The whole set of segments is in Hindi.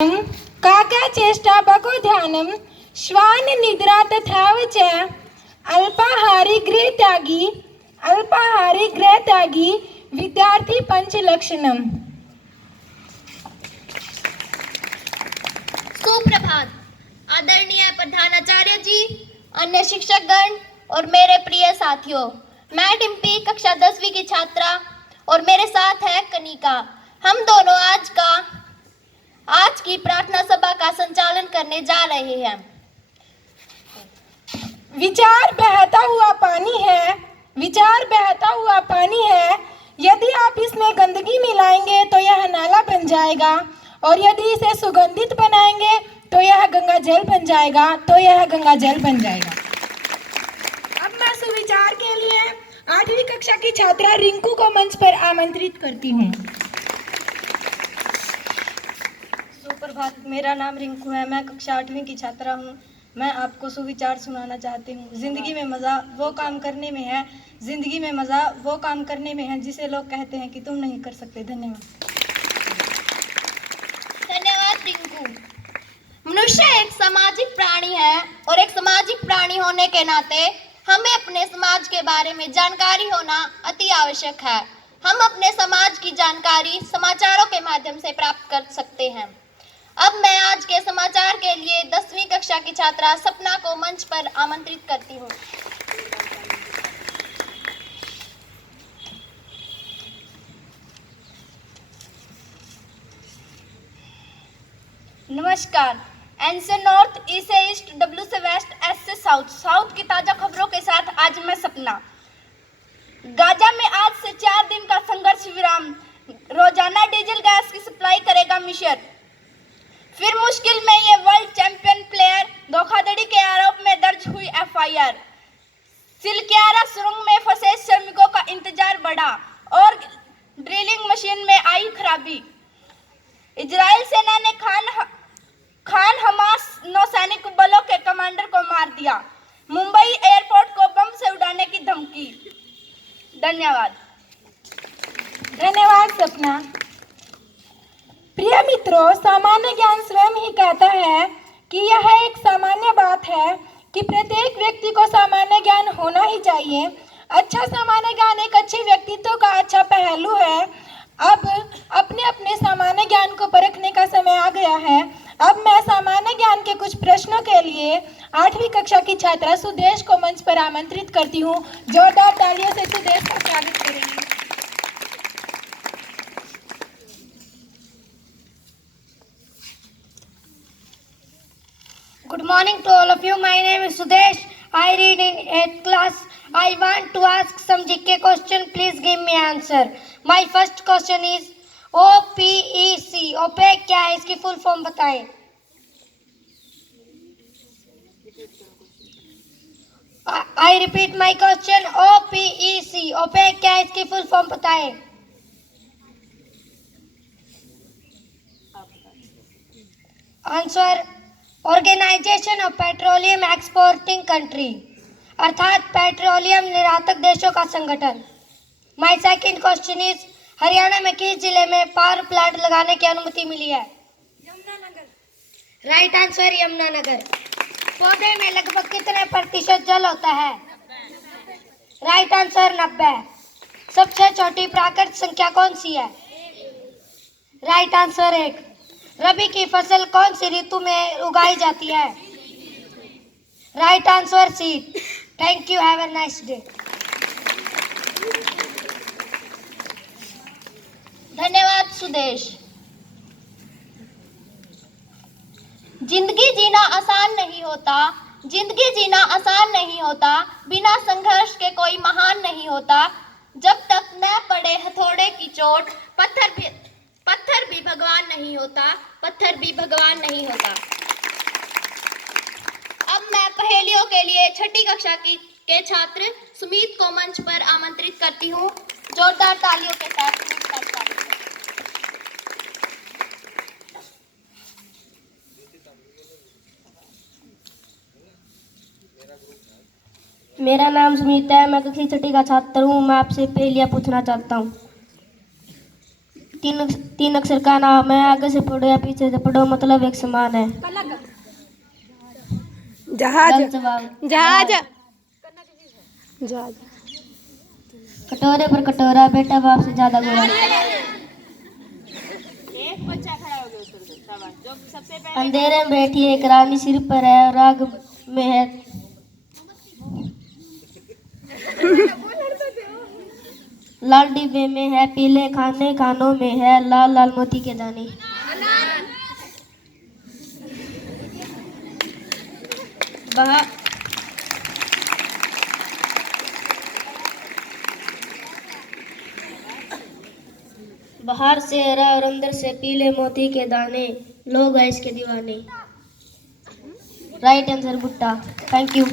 काका चेष्टा बको ध्यानम श्वान निद्रा तथाव च अल्पाहारी गृह त्यागी विद्यार्थी पंच लक्षणम। सुप्रभात आदरणीय प्रधानाचार्य जी, अन्य शिक्षकगण और मेरे प्रिय साथियों। मैं डिम्पी कक्षा 10वीं की छात्रा और मेरे साथ है कनिका। हम दोनों आज की प्रार्थना सभा का संचालन करने जा रहे हैं। विचार बहता हुआ पानी है। यदि आप इसमें गंदगी मिलाएंगे तो यह नाला बन जाएगा, और यदि इसे सुगंधित बनाएंगे तो यह गंगा जल बन जाएगा। अब मैं सुविचार के लिए 8वीं कक्षा की छात्रा रिंकू को मंच पर आमंत्रित करती हूँ। सुप्रभात, मेरा नाम रिंकू है। मैं कक्षा 8वीं की छात्रा हूँ। मैं आपको सुविचार सुनाना चाहती हूँ। जिंदगी में मज़ा वो काम करने में है जिसे लोग कहते हैं कि तुम नहीं कर सकते। धन्यवाद रिंकू। मनुष्य एक सामाजिक प्राणी है और एक सामाजिक प्राणी होने के नाते हमें अपने समाज के बारे में जानकारी होना अति आवश्यक है। हम अपने समाज की जानकारी समाचारों के माध्यम से प्राप्त कर सकते हैं। अब मैं आज के समाचार के लिए 10वीं कक्षा की छात्रा सपना को मंच पर आमंत्रित करती हूँ। नमस्कार। एन से नॉर्थ, ई से ईस्ट, डब्ल्यू से वेस्ट, एस से साउथ की ताज़ा खबरों के साथ आज मैं सपना। गाजा में आज से 4 दिन का संघर्ष विराम। रोजाना डीजल गैस की सप्लाई करेगा मिशन। फिर मुश्किल में ये वर्ल्ड चैंपियन प्लेयर, धोखाधड़ी के आरोप में दर्ज हुई एफआईआर। सिलक्यारा सुरंग में फंसे श्रमिकों का इंतजार बढ़ा और ड्रिलिंग मशीन में आई खराबी। इजराइल सेना ने खान हमास नौसैनिक बलों के कमांडर को मार दिया। मुंबई एयरपोर्ट को बम से उड़ाने की धमकी। धन्यवाद सपना। प्रिय मित्रों, सामान्य ज्ञान स्वयं ही कहता है कि यह एक सामान्य बात है कि प्रत्येक व्यक्ति को सामान्य ज्ञान होना ही चाहिए। अच्छा सामान्य ज्ञान एक अच्छे व्यक्तित्व का अच्छा पहलू है। अब अपने सामान्य ज्ञान को परखने का समय आ गया है। अब मैं सामान्य ज्ञान के कुछ प्रश्नों के लिए 8वीं कक्षा की छात्रा सुदेश को मंच पर आमंत्रित करती हूँ। जोरदार तालियों से सुदेश का स्वागत करेंगे। Good morning to all of you. My name is Sudesh. I read in 8th class. I want to ask some GK question. Please give me answer. My first question is OPEC. OPEC क्या है? इसकी फुल फॉर्म बताएं। I repeat my question. OPEC. OPEC क्या है? इसकी फुल फॉर्म बताएं। Answer organisation of petroleum exporting country, अर्थात पेट्रोलियम निर्यातक देशों का संगठन। My second question is Haryana में किस जिले में पावर प्लांट लगाने की अनुमति मिली है? यमुनानगर। Right answer Yamunanagar. पौधे में लगभग कितने प्रतिशत जल होता है? Right answer 90। सबसे छोटी प्राकृतिक संख्या कौन सी है? Right answer 1। रबी की फसल कौन सी ऋतु में उगाई जाती है? Right answer C. Thank you. Have a nice day. धन्यवाद सुदेश। जिंदगी जीना आसान नहीं होता। बिना संघर्ष के कोई महान नहीं होता। जब तक न पड़े हथौड़े की चोट, पत्थर भी भगवान नहीं होता। अब मैं पहेलियों के लिए 6ठी कक्षा के छात्र सुमित को मंच पर आमंत्रित करती हूँ। जोरदार तालियों के साथ सुमित का स्वागत है। मेरा नाम सुमित है। मैं कक्षा 6ठी का छात्र हूँ। मैं आपसे पहेलियाँ पूछना चाहता हूँ। तीन अक्षर का नाम है। आगे से पढ़ो या पीछे से पढ़ो, मतलब एक समान है। जहाज। गलत जवाब। जहाज। कटोरे पर कटोरा, बेटा बाप से ज्यादा गोरा। एक बच्चा खड़ा हो गया उत्तर दो, शाबाश। जो सबसे पहले अंधेरे में बैठी एक रानी सिर पर है और आग में है। लाल डिब्बे में है, पीले खाने खानों में है, लाल लाल मोती के दाने। बाहर बाहर से हरा और अंदर से पीले मोती के दाने, लोग हैं इसके दीवाने। राइट आंसर भुट्टा। Thank you.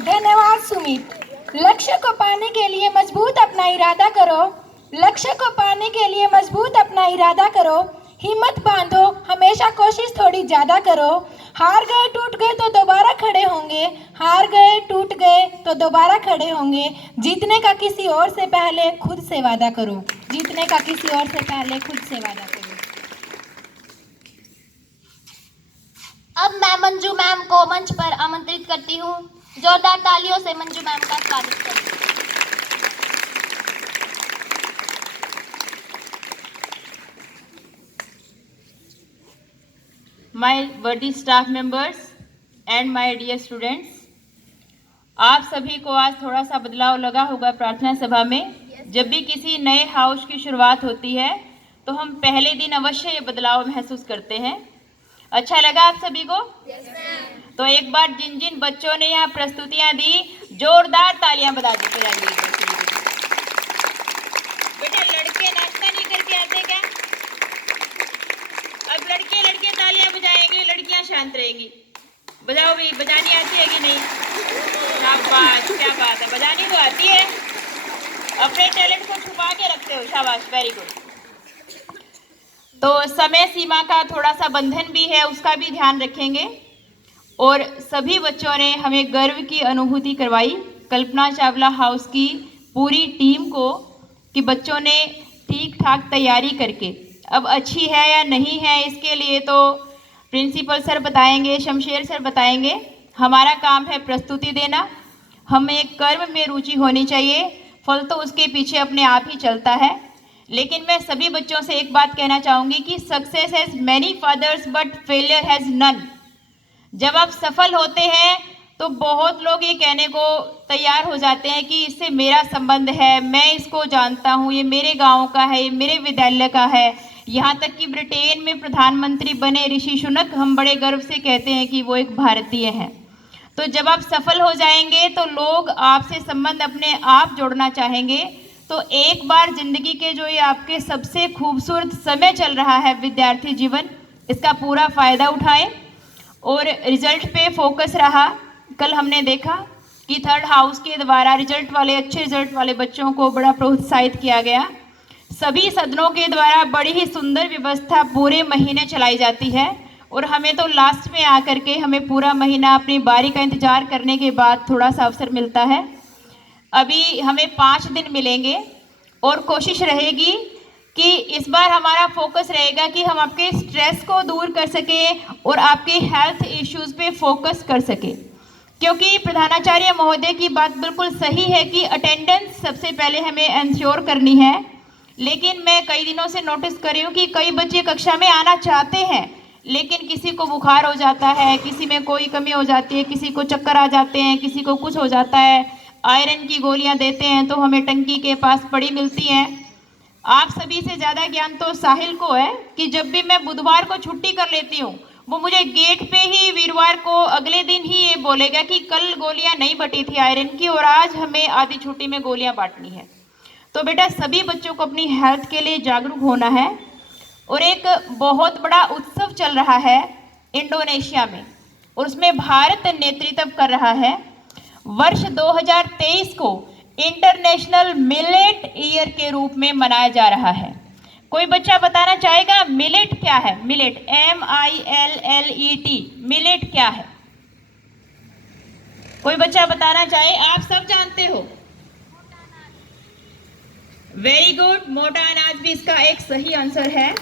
धन्यवाद सुमित। लक्ष्य को पाने के लिए मजबूत अपना इरादा करो। लक्ष्य को पाने के लिए मजबूत अपना इरादा करो। हिम्मत बांधो, हमेशा कोशिश थोड़ी ज्यादा करो। हार गए टूट गए तो दोबारा खड़े होंगे। हार गए टूट गए तो दोबारा खड़े होंगे। जीतने का किसी और से पहले खुद से वादा करो। जीतने का किसी और से पहले खुद से वादा करो। अब मैं मंजू मैम को मंच पर आमंत्रित करती हूँ। जोरदार तालियों से मंजू मैम का स्वागत करें। My worthy staff members and my dear students, आप सभी को आज थोड़ा सा बदलाव लगा होगा प्रार्थना सभा में। जब भी किसी नए हाउस की शुरुआत होती है तो हम पहले दिन अवश्य ये बदलाव महसूस करते हैं। अच्छा लगा आप सभी को? तो एक बार जिन जिन बच्चों ने यहाँ प्रस्तुतियाँ दी, जोरदार तालियां बजा देते रहिए। बेटा लड़के नाश्ता नहीं करके आते क्या? अब लड़के तालियां बजाएंगे, लड़कियां शांत रहेंगी। बजाओ भाई, बजानी आती है कि नहीं? शाबाश, क्या बात है, बजानी तो आती है। अपने टैलेंट को छुपा के रखते हो, शाबाश, वेरी गुड। तो समय सीमा का थोड़ा सा बंधन भी है, उसका भी ध्यान रखेंगे। और सभी बच्चों ने हमें गर्व की अनुभूति करवाई, कल्पना चावला हाउस की पूरी टीम को, कि बच्चों ने ठीक ठाक तैयारी करके, अब अच्छी है या नहीं है इसके लिए तो प्रिंसिपल सर बताएंगे, शमशेर सर बताएंगे। हमारा काम है प्रस्तुति देना। हमें कर्म में रुचि होनी चाहिए, फल तो उसके पीछे अपने आप ही चलता है। लेकिन मैं सभी बच्चों से एक बात कहना चाहूँगी कि success has many fathers but failure has none. जब आप सफल होते हैं तो बहुत लोग ये कहने को तैयार हो जाते हैं कि इससे मेरा संबंध है, मैं इसको जानता हूँ, ये मेरे गांव का है, ये मेरे विद्यालय का है। यहाँ तक कि ब्रिटेन में प्रधानमंत्री बने ऋषि सुनक, हम बड़े गर्व से कहते हैं कि वो एक भारतीय हैं। तो जब आप सफल हो जाएंगे तो लोग आपसे संबंध अपने आप जोड़ना चाहेंगे। तो एक बार जिंदगी के जो ये आपके सबसे खूबसूरत समय चल रहा है विद्यार्थी जीवन, इसका पूरा फ़ायदा उठाएं और रिजल्ट पे फोकस रहा। कल हमने देखा कि थर्ड हाउस के द्वारा रिजल्ट वाले, अच्छे रिजल्ट वाले बच्चों को बड़ा प्रोत्साहित किया गया। सभी सदनों के द्वारा बड़ी ही सुंदर व्यवस्था पूरे महीने चलाई जाती है और हमें तो लास्ट में आकर के हमें पूरा महीना अपनी बारी का इंतज़ार करने के बाद थोड़ा सा अवसर मिलता है। अभी हमें 5 दिन मिलेंगे और कोशिश रहेगी कि इस बार हमारा फोकस रहेगा कि हम आपके स्ट्रेस को दूर कर सकें और आपके हेल्थ इश्यूज़ पे फोकस कर सकें। क्योंकि प्रधानाचार्य महोदय की बात बिल्कुल सही है कि अटेंडेंस सबसे पहले हमें इंश्योर करनी है। लेकिन मैं कई दिनों से नोटिस कर रही हूँ कि कई बच्चे कक्षा में आना चाहते हैं, लेकिन किसी को बुखार हो जाता है, किसी में कोई कमी हो जाती है, किसी को चक्कर आ जाते हैं, किसी को कुछ हो जाता है। आयरन की गोलियाँ देते हैं तो हमें टंकी के पास पड़ी मिलती हैं। आप सभी से ज़्यादा ज्ञान तो साहिल को है कि जब भी मैं बुधवार को छुट्टी कर लेती हूँ, वो मुझे गेट पे ही वीरवार को अगले दिन ही ये बोलेगा कि कल गोलियां नहीं बटी थी आयरन की और आज हमें आधी छुट्टी में गोलियां बांटनी है। तो बेटा सभी बच्चों को अपनी हेल्थ के लिए जागरूक होना है। और एक बहुत बड़ा उत्सव चल रहा है इंडोनेशिया में और उसमें भारत नेतृत्व कर रहा है। वर्ष 2023 को इंटरनेशनल मिलेट ईयर के रूप में मनाया जा रहा है। कोई बच्चा बताना चाहेगा मिलेट क्या है? मिलेट, MILLET, मिलेट क्या है? कोई बच्चा बताना चाहे? आप सब जानते हो। वेरी गुड, मोटा अनाज भी इसका एक सही आंसर है।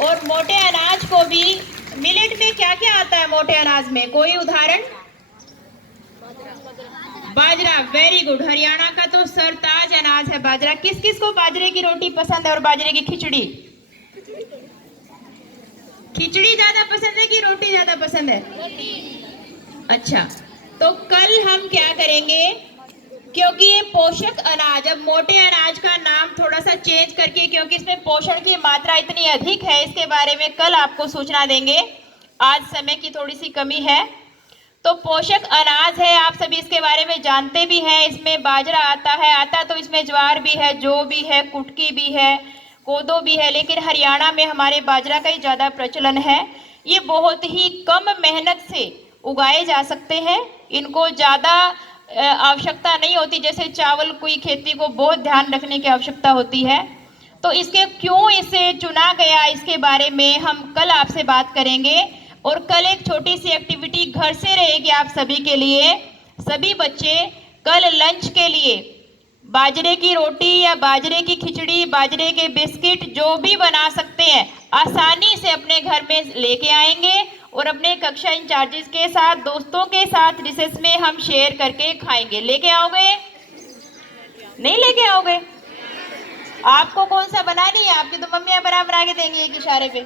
और मोटे अनाज को भी मिलेट में क्या क्या आता है मोटे अनाज में, कोई उदाहरण? बाजरा, वेरी गुड। हरियाणा का तो सरताज अनाज है बाजरा। किस किस को बाजरे की रोटी पसंद है और बाजरे की खिचड़ी? खिचड़ी ज्यादा पसंद है कि रोटी ज्यादा पसंद है? अच्छा, तो कल हम क्या करेंगे, क्योंकि ये पोषक अनाज, अब मोटे अनाज का नाम थोड़ा सा चेंज करके, क्योंकि इसमें पोषण की मात्रा इतनी अधिक है, इसके बारे में कल आपको सूचना देंगे। आज समय की थोड़ी सी कमी है। तो पोषक अनाज है, आप सभी इसके बारे में जानते भी हैं। इसमें बाजरा आता तो इसमें ज्वार भी है, जौ भी है, कुटकी भी है, कोदो भी है, लेकिन हरियाणा में हमारे बाजरा का ही ज़्यादा प्रचलन है। ये बहुत ही कम मेहनत से उगाए जा सकते हैं, इनको ज़्यादा आवश्यकता नहीं होती, जैसे चावल की खेती को बहुत ध्यान रखने की आवश्यकता होती है। तो इसके क्यों इसे चुना गया, इसके बारे में हम कल आपसे बात करेंगे। और कल एक छोटी सी एक्टिविटी घर से रहेगी आप सभी के लिए। सभी बच्चे कल लंच के लिए बाजरे की रोटी या बाजरे की खिचड़ी, बाजरे के बिस्किट जो भी बना सकते हैं, आसानी से अपने घर में लेके आएंगे और अपने कक्षा इंचार्जेस के साथ, दोस्तों के साथ रिसेस में हम शेयर करके खाएंगे। लेके आओगे? नहीं लेके आओगे? आपको कौन सा बनानी है? आपकी तो मम्मियाँ बना के देंगी एक इशारे पे।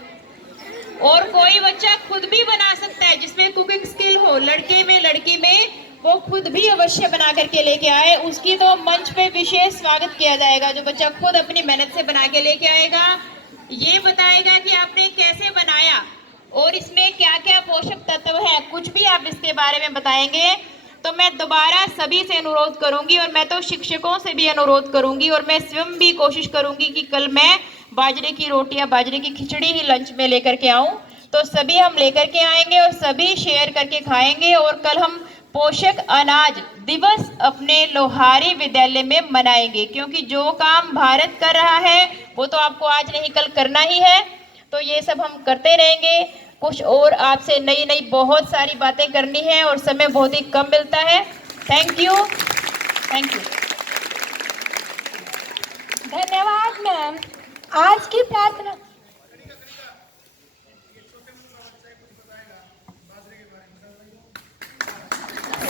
और कोई बच्चा खुद भी बना सकता है, जिसमें कुकिंग स्किल हो, लड़के में लड़की में, वो खुद भी अवश्य बना करके लेके आए। उसकी तो मंच पे विशेष स्वागत किया जाएगा। जो बच्चा खुद अपनी मेहनत से बना के लेके आएगा, ये बताएगा कि आपने कैसे बनाया और इसमें क्या क्या पोषक तत्व है, कुछ भी आप इसके बारे में बताएंगे। तो मैं दोबारा सभी से अनुरोध करूंगी, और मैं तो शिक्षकों से भी अनुरोध करूंगी, और मैं स्वयं भी कोशिश करूंगी कि कल मैं बाजरे की रोटी या बाजरे की खिचड़ी ही लंच में लेकर के आऊं। तो सभी हम लेकर के आएंगे और सभी शेयर करके खाएंगे। और कल हम पोषक अनाज दिवस अपने लोहारी विद्यालय में मनाएंगे, क्योंकि जो काम भारत कर रहा है वो तो आपको आज नहीं कल करना ही है। तो ये सब हम करते रहेंगे। कुछ और आपसे नई नई बहुत सारी बातें करनी है और समय बहुत ही कम मिलता है। Thank you, thank you. धन्यवाद मैम। आज की प्रार्थना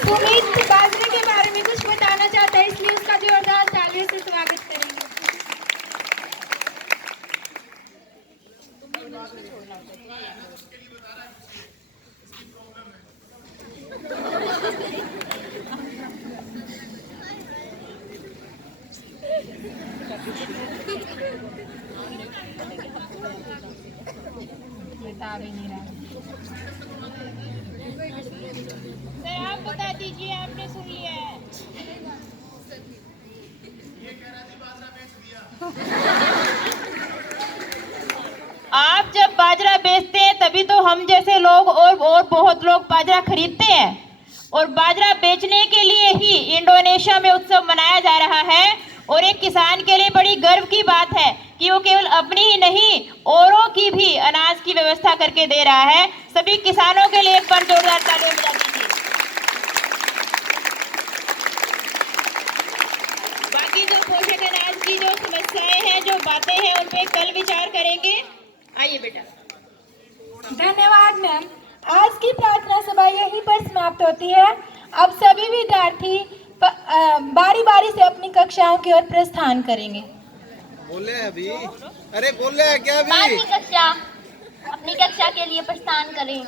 सुमित बाजरे के बारे में कुछ बताना चाहता है, इसलिए उसका जोरदार तालियों से स्वागत करेंगे। बता भी नहीं रहा। सर आप बता दीजिए, आपने सुन लिया है। आप जब बाजरा बेचते हैं तभी तो हम जैसे लोग और बहुत लोग बाजरा खरीदते हैं। और बाजरा बेचने के लिए ही इंडोनेशिया में उत्सव मनाया जा रहा है। और एक किसान के लिए बड़ी गर्व की बात है कि वो केवल अपनी ही नहीं, औरों की भी अनाज की व्यवस्था करके दे रहा है। सभी किसानों के लिए एक बार जोरदार तालियां बजा दीजिए। बाकी जो पोषक अनाज की जो समस्याएं हैं, जो बातें हैं, उन पे कल विचार करेंगे। आइए बेटा। धन्यवाद मैम। आज की प्रार्थना सभा यहीं पर समाप्त होती है। अब सभी विद्यार्थी बारी बारी से अपनी कक्षाओं की ओर प्रस्थान करेंगे। बोले अभी, अरे बोले क्या अभी? बाद की कक्षा अपनी कक्षा के लिए प्रस्थान करें।